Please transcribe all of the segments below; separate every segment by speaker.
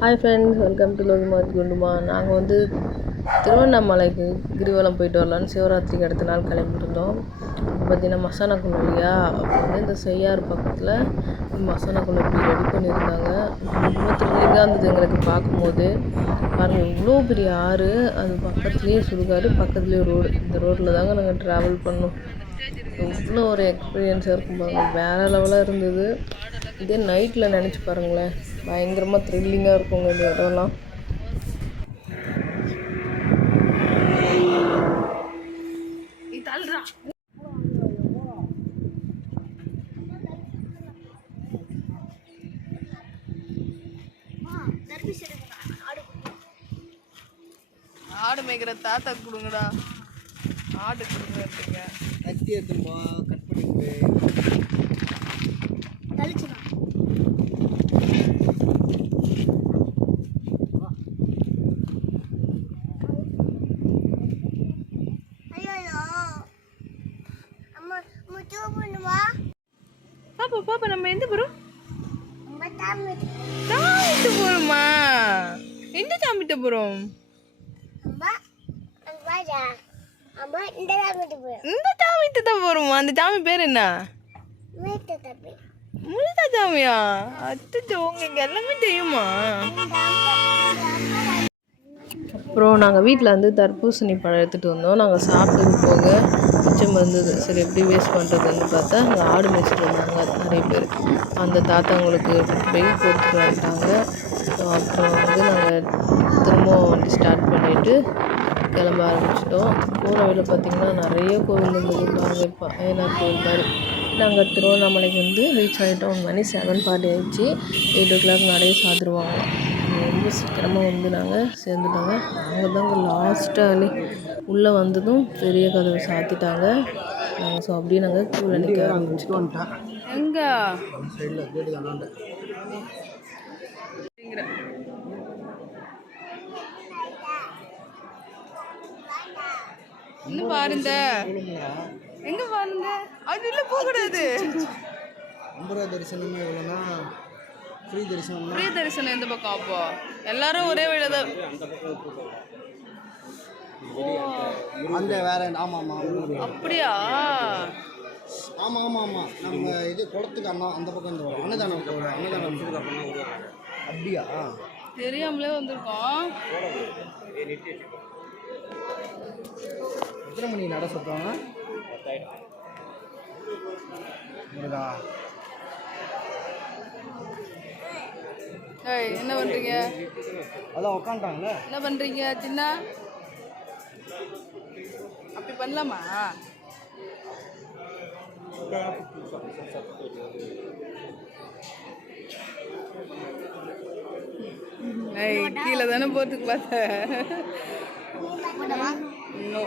Speaker 1: Hi friends welcome to லோகிமாத் குண்டுமா நாங்கள் வந்து திருவண்ணாமலைக்கு கிரிவலம் போயிட்டு வரலான்னு சிவராத்திரிக்கு அடுத்த நாள் கிளம்பியிருந்தோம். பார்த்திங்கன்னா பார்த்தீங்கன்னா மசாலா குளம் இல்லையா? அப்போ வந்து இந்த செய்யாறு பக்கத்தில் மசாலா குளம் இப்படி ரெடி பண்ணியிருந்தாங்க. ரொம்ப த்ரில்லிங்காக இருந்தது எங்களுக்கு பார்க்கும்போது. பாருங்கள் இவ்வளோ பெரிய ஆறு. அது பக்கத்துலேயே சுடுகாடு பக்கத்துலேயே ரோடு. இந்த ரோட்டில் தாங்க நாங்கள் ட்ராவல் பண்ணோம். இவ்வளோ ஒரு எக்ஸ்பீரியன்ஸாக இருக்கும் பாருங்கள் வேறு லெவலாக இருந்தது. இதே நைட்டில் நினச்சி பாருங்களேன். பயங்கரமாக த்ரில்லிங்காக இருக்குங்க இந்த இடம்லாம். ஆடு மேய்க்கிற தாத்தா கொடுங்கடா. ஆடு கொடுங்க
Speaker 2: கத்தி எடுத்துன்னு போ கட் பண்ணிட்டு
Speaker 1: பாப்பா பாப்பா நம்ம எந்த போகிறோம் தாமிட்டு போகிறோமா எந்த தாமிட்ட போகிறோம் இந்த தாமிட்டு தான் போகிறோமா அந்த தாமி பேர் என்ன? முழுதா தாமியா? அத்து உங்களுக்கு எல்லாமே தெரியுமா? அப்புறம் நாங்கள் வீட்டில் வந்து தர்பூசணி பழம் எடுத்துகிட்டு வந்தோம். நாங்கள் சாப்பிட்டது போக மிச்சம் வந்தது. சரி எப்படி வேஸ்ட் பண்ணுறதுன்னு பார்த்தா அங்கே ஆடு மேய்ச்சிட்டு இருந்தாங்க நிறைய பேர். அந்த தாத்தாங்களுக்கு போய் கொடுத்துட்டு வந்துட்டாங்க. அப்புறம் வந்து நாங்கள் திரும்பவும் வண்டி ஸ்டார்ட் பண்ணிவிட்டு கிளம்ப ஆரம்பிச்சிட்டோம். போகிற வழியில் பார்த்திங்கன்னா நிறைய கோவில் இருந்தது பாருங்க இப்போ கோவில் மாதிரி. நாங்கள் திருவண்ணாமலைக்கு வந்து ரீச் ஆகிட்டோம் மணி செவன் ஃபார்ட்டி ஆகிடுச்சு எயிட் ஓ கிளாக் நிறைய சாப்பிடுவாங்க ரொம்ப சீக்கிரமாக வந்து நாங்கள் சேர்ந்துட்டோங்க. நாங்கள் தாங்க லாஸ்ட்டாக உள்ளே வந்ததும் பெரிய கதவை சாத்திட்டாங்க. நாங்கள் ஸோ அப்படியே நாங்கள் கீழே நிற்க ஆரம்பிச்சிட்டோம்.
Speaker 2: வந்துட்டேன்
Speaker 1: எங்கே?
Speaker 2: சைடில் கேட்டு தானே
Speaker 1: எங்க பாருங்க எங்க பாருங்க? அது உள்ள போக கூடாது
Speaker 2: ஐம்பது ரூபா தரிசனமே எவ்வளோனா ஃப்ரீ தரிசனம்னா
Speaker 1: பிரிய தரிசனம் எந்த பக்கம் அப்போ எல்லாரும் ஒரே வழியில தான்
Speaker 2: அந்த வேற ஆமாம் ஆமாம்
Speaker 1: அப்படியா
Speaker 2: ஆமாம் ஆமாம் ஆமாம் நம்ம இது குளத்துக்கு அண்ணா அந்த பக்கம் இந்த வரும் அன்னதானம். அன்னதானம் அப்படியா
Speaker 1: தெரியாமலே வந்திருக்கோம்
Speaker 2: எத்தனை மணி நட சொல்கிறாங்க
Speaker 1: ஏய் என்ன பண்றீங்க?
Speaker 2: அதான் உட்காந்துட்டாங்களே
Speaker 1: என்ன பண்றீங்க சின்ன? அப்படி பண்ணலாமா? ஏய் கீழே தானே போறதுக்கு பார்த்த. நோ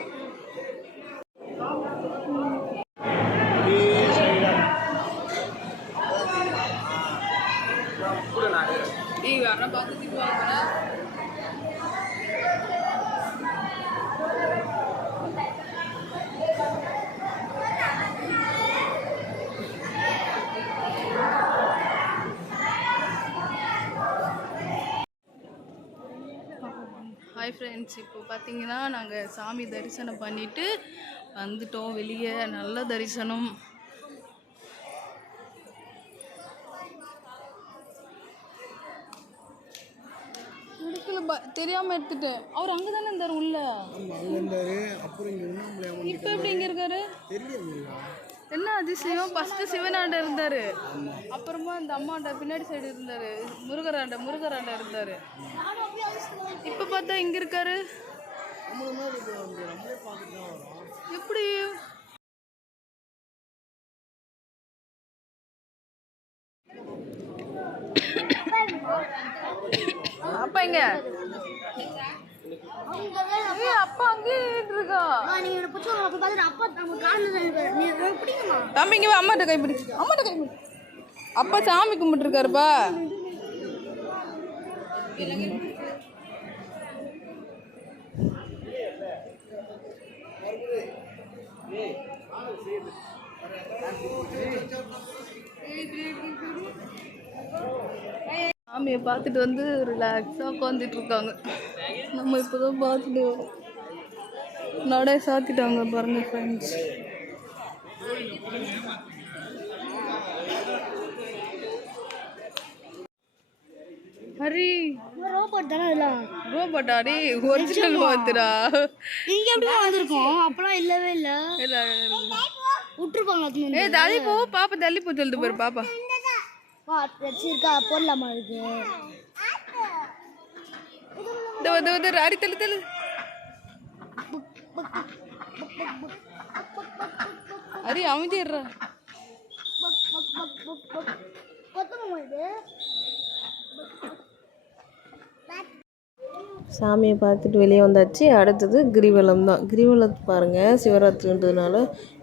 Speaker 1: ஏய் வேணா பார்த்துட்டு வாங்க ஹாய் ஃப்ரெண்ட்ஸ் இப்போ பார்த்தீங்கன்னா நாங்கள் சாமி தரிசனம் பண்ணிட்டு வந்துட்டோம் வெளியே. நல்ல தரிசனம். தெரியாம எடுத்துட்டேன். அவர் அங்கே தானே இருந்தார் உள்ள?
Speaker 2: ஆமாம் அங்கே இருந்தார். அப்புறம்
Speaker 1: இப்போ எப்படி இங்கே இருக்காரு?
Speaker 2: தெரியல
Speaker 1: என்ன அதிசயம்? ஃபஸ்ட்டு சிவனாண்ட இருந்தார். அப்புறமா இந்த அம்மாண்ட பின்னாடி சைடு இருந்தார். முருகராண்ட முருகராண்ட இருந்தார். இப்போ பார்த்தா இங்கே இருக்காரு. எப்படி? அப்பா இங்க. அப்பா அங்கே நின்னுட்டு இருக்கா தம்பி இங்க வா, அம்மாட்ட கைப்பிடி அம்மாட்ட கைப்பிடி அப்பா சாமி கும்பிட்டு இருக்காருப்பா சாமியை பார்த்துட்டு வந்து ரிலாக்ஸாக உட்காந்துட்டு இருக்காங்க. நம்ம இப்போ தான் பார்த்துட்டு வரோம். நடை சாத்திட்டாங்க பாருங்க ஃப்ரெண்ட்ஸ் ஹரி
Speaker 3: ரோபோட் தானே இதெல்லாம்
Speaker 1: ரோபோட்டா டே ஒரிஜினல் பார்த்துடா.
Speaker 3: இங்க எப்படி வந்திருக்கோம்? அப்பெல்லாம் இல்லவே இல்ல. விட்டுருப்பாங்க அது
Speaker 1: ஏ தள்ளி போ பாப்பா தள்ளி போ சொல்லிட்டு போயிரு பாப்பா.
Speaker 3: இருக்கா போடலாமா இருக்கு
Speaker 1: இந்த வந்து வந்து ராரி தள்ளு தள்ளு. ஹரி அமைதிடுறா
Speaker 3: இது
Speaker 1: சாமியை பார்த்துட்டு வெளியே வந்தாச்சு. அடுத்தது கிரிவலம் தான். கிரிவலம் பாருங்கள் சிவராத்திரின்றதுனால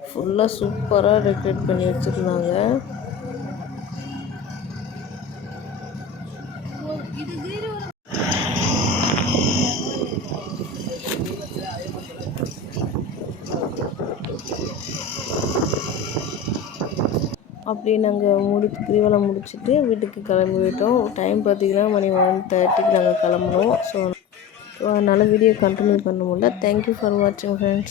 Speaker 1: ஃபுல்லாக சூப்பராக டெக்கரேட் பண்ணி வச்சுருந்தாங்க. அப்படியே நாங்கள் முடி கிரிவலம் முடிச்சுட்டு வீட்டுக்கு கிளம்பிவிட்டோம் டைம் பார்த்திங்கன்னா மணி ஒன் தேர்ட்டிக்கு நாங்கள் கிளம்புனோம். ஸோ அதனால் வீடியோ கண்டினியூ பண்ண முடியல. தேங்க்யூ ஃபார் வாட்சிங் ஃப்ரெண்ட்ஸ்